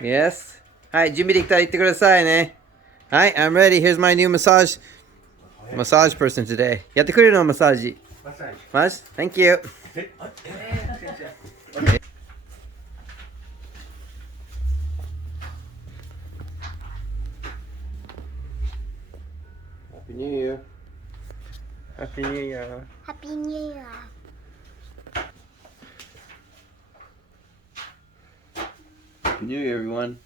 Yes. はい、準備できたら言ってくださいね。はい、I'm ready. Here's my new massage person today. やってくれるのマッサージ。マッサージ Thank you. Happy New Year. Happy New Year. Happy New Year. Happy New Year, everyone.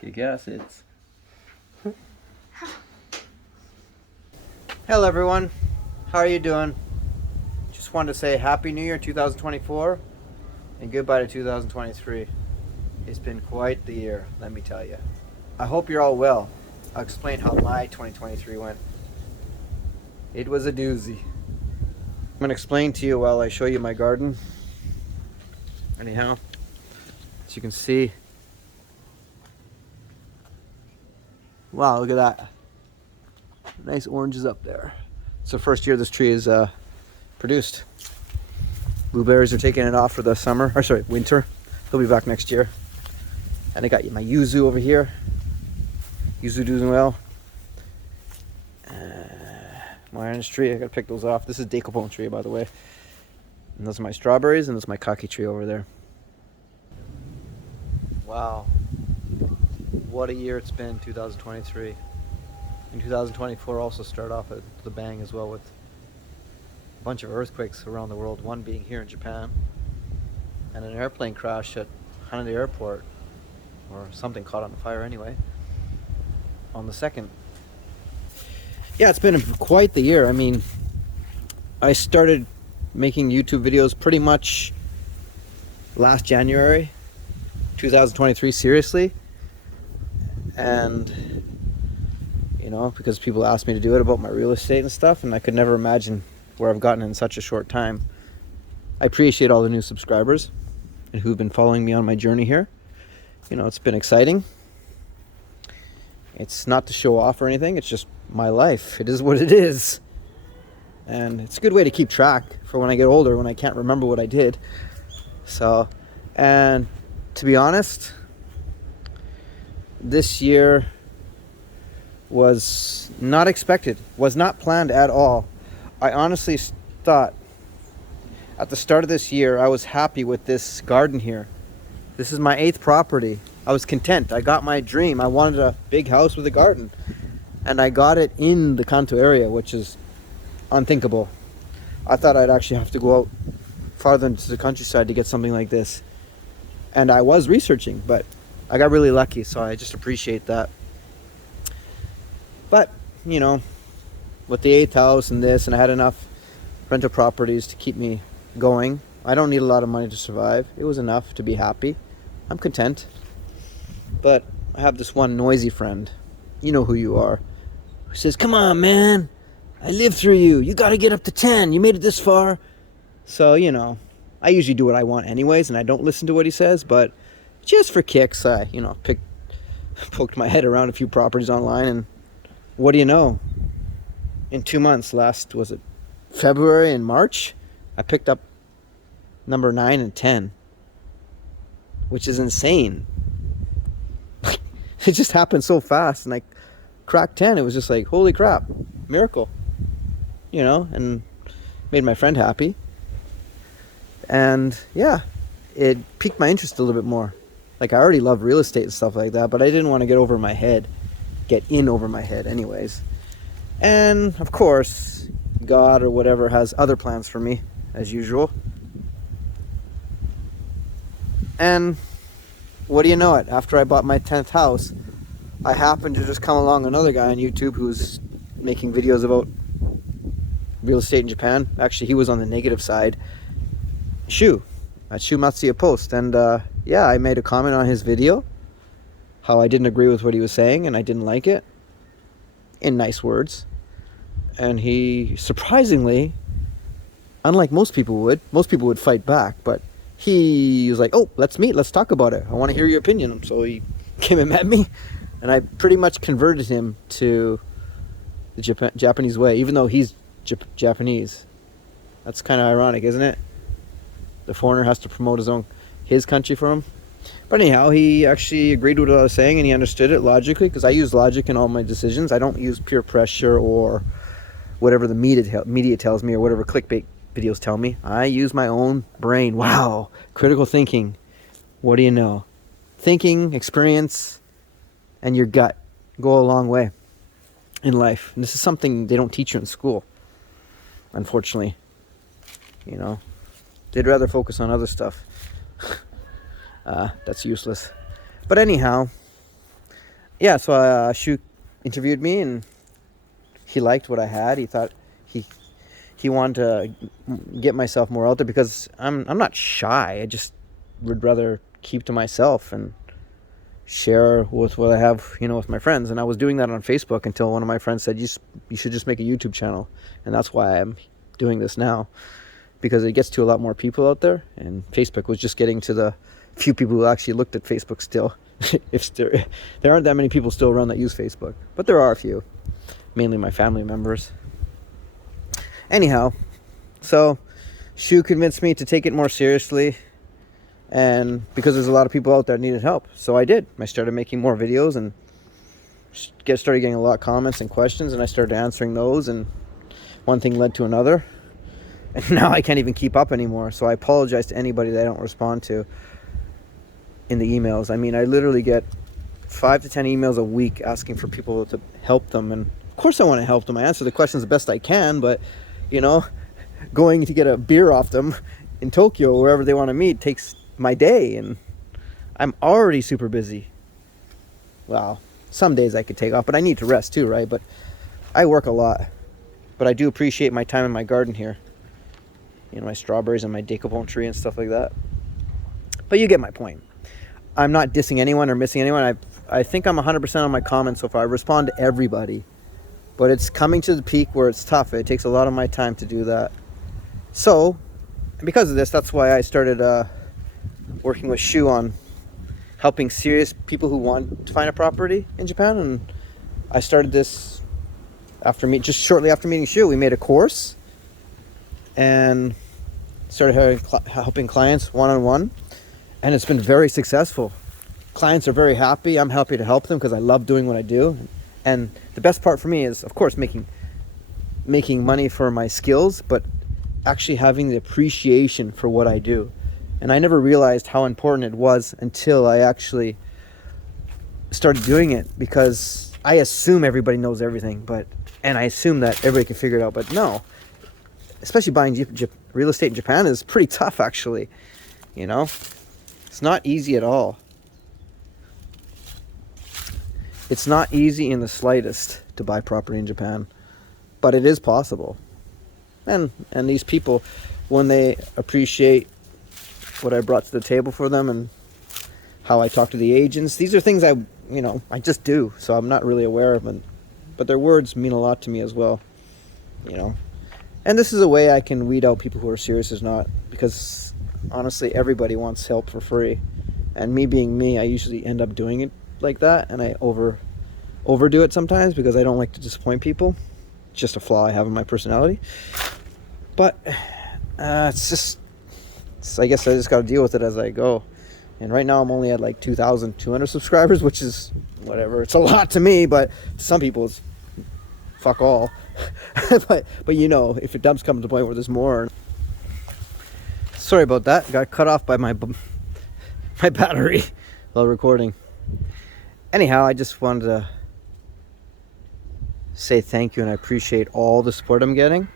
Kick acids. Hello, everyone. How are you doing? Just wanted to say Happy New Year 2024 and goodbye to 2023. It's been quite the year, let me tell you. I hope you're all well. I'll explain how my 2023 went. It was a doozy. I'm going to explain to you while I show you my garden. Anyhow, as you can see, wow, look at that. Nice oranges up there. It's the first year this tree is produced. Blueberries are taking it off for the summer, or sorry, winter. They'll be back next year. And I got my yuzu over here. Yuzu doing well. My orange tree, I gotta pick those off. This is Dekapon tree, by the way. And those are my strawberries, and this is my kaki tree over there. Wow. What a year it's been, 2023. And 2024 also started off at the bang as well with a bunch of earthquakes around the world, one being here in Japan, and an airplane crash at Haneda Airport, or something caught on fire anyway, on the 2nd. Yeah, it's been quite the year. I mean, I started making YouTube videos pretty much last January 2023, seriously. And, you know, because people asked me to do it about my real estate and stuff, and I could never imagine where I've gotten in such a short time. I appreciate all the new subscribers and who've been following me on my journey here. You know, it's been exciting. It's not to show off or anything, it's just my life. It is what it is. And it's a good way to keep track for when I get older, when I can't remember what I did. So, and to be honest, this year was not expected, was not planned at all. I honestly thought at the start of this year, I was happy with this garden here. This is my 8th property. I was content. I got my dream. I wanted a big house with a garden. And I got it in the Kanto area, which is unthinkable. I thought I'd actually have to go out farther into the countryside to get something like this. And I was researching, but I got really lucky, so I just appreciate that. But, you know, with the 8th house and this, and I had enough rental properties to keep me going. I don't need a lot of money to survive. It was enough to be happy. I'm content. But I have this one noisy friend, you know who you are, who says, "Come on, man, I lived through you. You got to get up to 10. You made it this far." So, you know, I usually do what I want anyways, and I don't listen to what he says, but just for kicks, I, you know, poked my head around a few properties online, and what do you know? In 2 months, was it February and March, I picked up number 9 and 10, which is insane. It just happened so fast, and I cracked 10. It was just like, holy crap, miracle, you know, and made my friend happy. And yeah, it piqued my interest a little bit more. Like, I already love real estate and stuff like that, but I didn't want to get in over my head anyways. And of course, God or whatever has other plans for me, as usual. And what do you know it? After I bought my 10th house, I happened to just come along another guy on YouTube who's making videos about real estate in Japan. Actually, he was on the negative side. Shu Matsu Post. And yeah, I made a comment on his video, how I didn't agree with what he was saying and I didn't like it, in nice words. And he, surprisingly, unlike most people would fight back, but he was like, "Oh, let's meet, let's talk about it. I want to hear your opinion." So he came and met me, and I pretty much converted him to the Japanese way, even though he's Japanese. That's kind of ironic, isn't it? The foreigner has to promote his country for him. But anyhow, he actually agreed with what I was saying, and he understood it logically, because I use logic in all my decisions. I don't use peer pressure or whatever the media tells me, or whatever clickbait videos tell me. I use my own brain. Wow, critical thinking. What do you know? Thinking, experience, and your gut go a long way in life. And this is something they don't teach you in school, unfortunately. You know, they'd rather focus on other stuff. That's useless. But anyhow, yeah, so Shu interviewed me, and he liked what I had. He thought he wanted to get myself more out there, because I'm not shy. I just would rather keep to myself and share with what I have, with my friends. And I was doing that on Facebook until one of my friends said, you should just make a YouTube channel. And that's why I'm doing this now, because it gets to a lot more people out there, and Facebook was just getting to the few people who actually looked at Facebook still. If there aren't that many people still around that use Facebook, but there are a few, mainly my family members. Anyhow, so Shu convinced me to take it more seriously, and because there's a lot of people out there that needed help, so I did. I started making more videos, and started getting a lot of comments and questions, and I started answering those, and one thing led to another, and now I can't even keep up anymore. So I apologize to anybody that I don't respond to in the emails. I mean, I literally get 5 to 10 emails a week asking for people to help them, and of course I want to help them. I answer the questions the best I can, but going to get a beer off them in Tokyo or wherever they want to meet takes my day, and I'm already super busy. Well, some days I could take off, but I need to rest too, right? But I work a lot, but I do appreciate my time in my garden here, my strawberries and my decapone tree and stuff like that. But you get my point. I'm not dissing anyone or missing anyone. I think I'm 100% on my comments so far. I respond to everybody, but it's coming to the peak where it's tough. It takes a lot of my time to do that. So because of this, that's why I started working with Shu on helping serious people who want to find a property in Japan. And I started this just shortly after meeting Shu. We made a course and started helping clients one-on-one, and it's been very successful. Clients are very happy. I'm happy to help them because I love doing what I do. And the best part for me is, of course, making money for my skills, but actually having the appreciation for what I do. And I never realized how important it was until I actually started doing it, because I assume everybody knows everything, and I assume that everybody can figure it out, but no. Especially buying real estate in Japan is pretty tough, actually. It's not easy at all. It's not easy in the slightest to buy property in Japan, but it is possible. And these people, when they appreciate what I brought to the table for them and how I talk to the agents, these are things I just do, so I'm not really aware of them. But their words mean a lot to me as well, And this is a way I can weed out people who are serious or not, because honestly, everybody wants help for free. And me being me, I usually end up doing it like that, and I overdo it sometimes because I don't like to disappoint people. It's just a flaw I have in my personality. But I guess I just got to deal with it as I go. And right now I'm only at like 2,200 subscribers, which is whatever. It's a lot to me, but to some people it's fuck all. but if it does come to the point where there's more. Sorry about that. Got cut off by my battery while recording. Anyhow, I just wanted to say thank you, and I appreciate all the support I'm getting.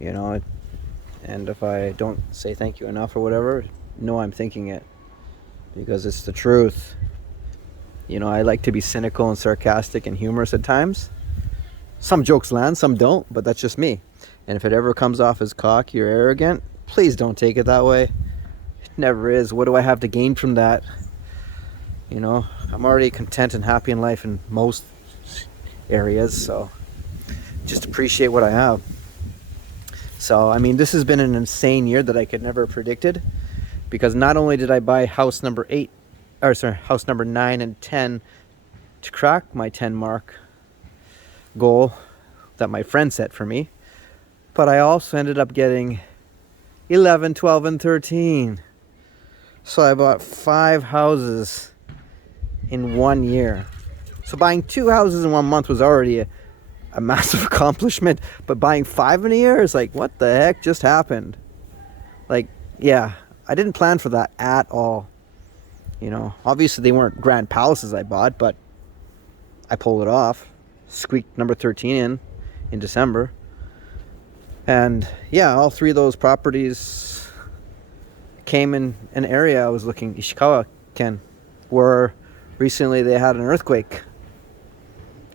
And if I don't say thank you enough or whatever, know I'm thinking it, because it's the truth. I like to be cynical and sarcastic and humorous at times. Some jokes land, some don't, but that's just me. And if it ever comes off as cocky or arrogant, please don't take it that way. It never is. What do I have to gain from that? I'm already content and happy in life in most areas, so just appreciate what I have. So, this has been an insane year that I could never have predicted, because not only did I buy house number 9 and 10 to crack my 10 mark goal that my friend set for me, but I also ended up getting 11, 12, and 13. So I bought 5 houses in 1 year. So buying 2 houses in 1 month was already a massive accomplishment, but buying 5 in a year is like, what the heck just happened? Like, yeah, I didn't plan for that at all. You know, obviously they weren't grand palaces I bought, but I pulled it off. Squeaked number 13 in December. And yeah, all 3 of those properties came in an area I was looking, Ishikawa Ken, where recently they had an earthquake,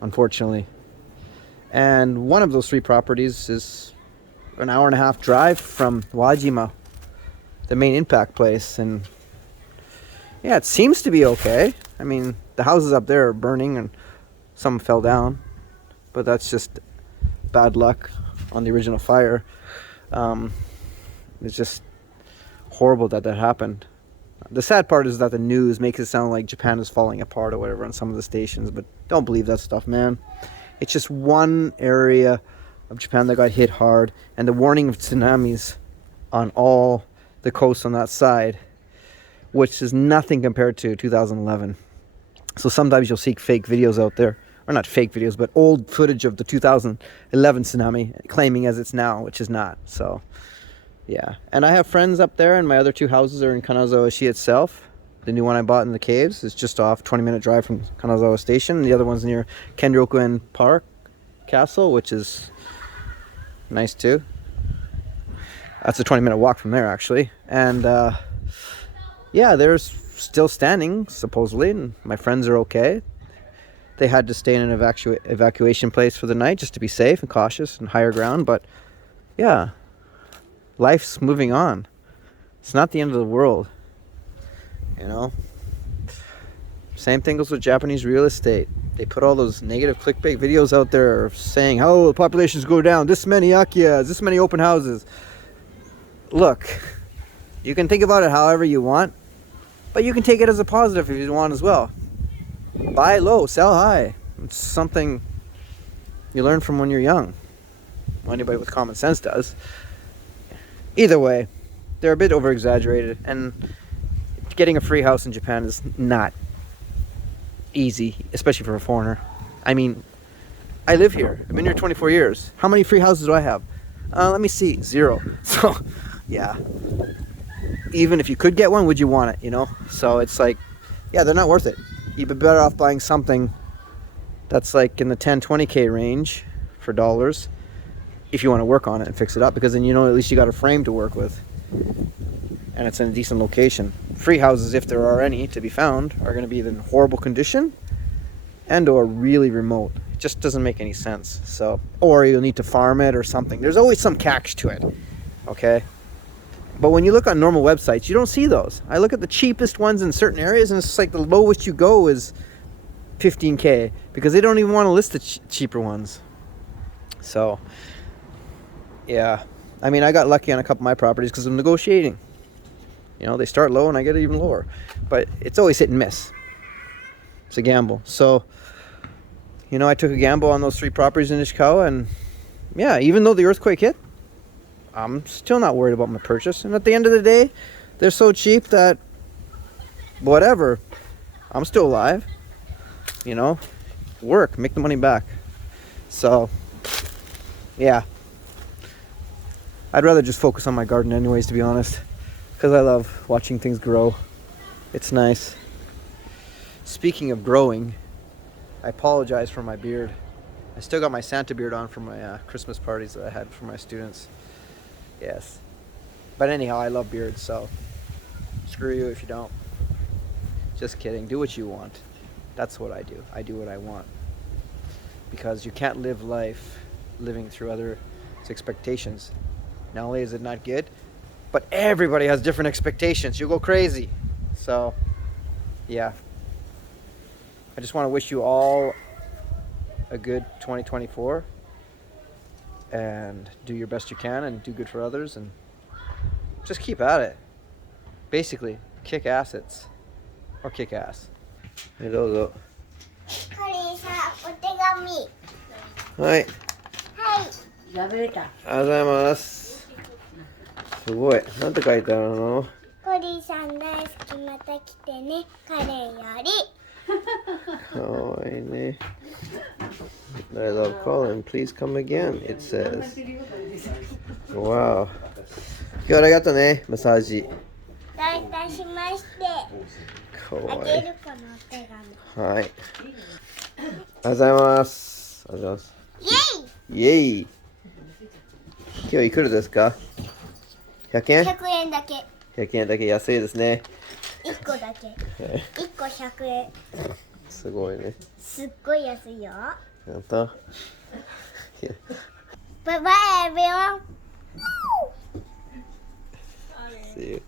unfortunately. And one of those 3 properties is an hour and a half drive from Wajima, the main impact place. And yeah, it seems to be okay. I mean, the houses up there are burning and some fell down, but that's just bad luck on the original fire. It's just horrible that happened. The sad part is that the news makes it sound like Japan is falling apart or whatever on some of the stations, but don't believe that stuff, man. It's just one area of Japan that got hit hard, and the warning of tsunamis on all the coasts on that side, which is nothing compared to 2011. So sometimes you'll see fake videos out there, or not fake videos, but old footage of the 2011 tsunami, claiming as it's now, which is not. So yeah, and I have friends up there, and my other 2 houses are in Kanazawa-shi itself. The new one I bought in the caves is just off 20-minute drive from Kanazawa Station. The other one's near Kenryokuen Park Castle, which is nice too. That's a 20-minute walk from there, actually. And yeah, they're still standing, supposedly, and my friends are okay. They had to stay in an evacuation place for the night just to be safe and cautious and higher ground. But yeah, life's moving on. It's not the end of the world. You know, same thing goes with Japanese real estate. They put all those negative clickbait videos out there saying, oh, the populations go down, this many Akiyas, this many open houses. Look, you can think about it however you want, but you can take it as a positive if you want as well. Buy low, sell high. It's something you learn from when you're young. Well, anybody with common sense does. Either way, they're a bit over-exaggerated, and getting a free house in Japan is not easy, especially for a foreigner. I mean, I live here. I've been here 24 years. How many free houses do I have? Let me see. 0. So, yeah. Even if you could get one, would you want it, you know? So it's like, yeah, they're not worth it. You'd be better off buying something that's like in the 10, 20K range for dollars if you want to work on it and fix it up, because then you know at least you got a frame to work with. And it's in a decent location. Free houses, if there are any to be found, are going to be in horrible condition and or really remote. It just doesn't make any sense. So, or you'll need to farm it or something. There's always some catch to it. Okay? But when you look on normal websites, you don't see those. I look at the cheapest ones in certain areas, and it's just like the lowest you go is 15K, because they don't even want to list the cheaper ones. So, yeah. I mean, I got lucky on a couple of my properties because of negotiating. You know, they start low and I get it even lower. But it's always hit and miss. It's a gamble. So, you know, I took a gamble on those 3 properties in Ishikawa, and yeah, even though the earthquake hit, I'm still not worried about my purchase. And at the end of the day, they're so cheap that whatever, I'm still alive. You know, work, make the money back. So, yeah. I'd rather just focus on my garden anyways, to be honest, because I love watching things grow. It's nice. Speaking of growing, I apologize for my beard. I still got my Santa beard on from my Christmas parties that I had for my students. Yes. But anyhow, I love beards, so screw you if you don't. Just kidding. Do what you want. That's what I do. I do what I want. Because you can't live life living through others' expectations. Not only is it not good, but everybody has different expectations. You'll go crazy. So, yeah. I just want to wish you all a good 2024. And do your best you can and do good for others. And just keep at it. Basically, kick assets. Or kick ass. はい、どうぞ。これさ、お手紙。はい。はい。やめた。ありがとうございます。すごい。なんて書いてあるの？コリーさん大好き、また来てね。カレーより。かわいいね。I love Colin. Please come again, it says. Wow. 今日はありがとうね、マッサージ。どういたしまして。かわいい。あげるこのお手紙。はい。ありがとうございます。ありがとうございます。イェイイェイ。今日いくらですか？ 100 円 !100 円だけ。100円だけ安いですね。1個だけ。1個100円。すごいね。すっごい安いよ。やった。バイバイ、everyone! See you.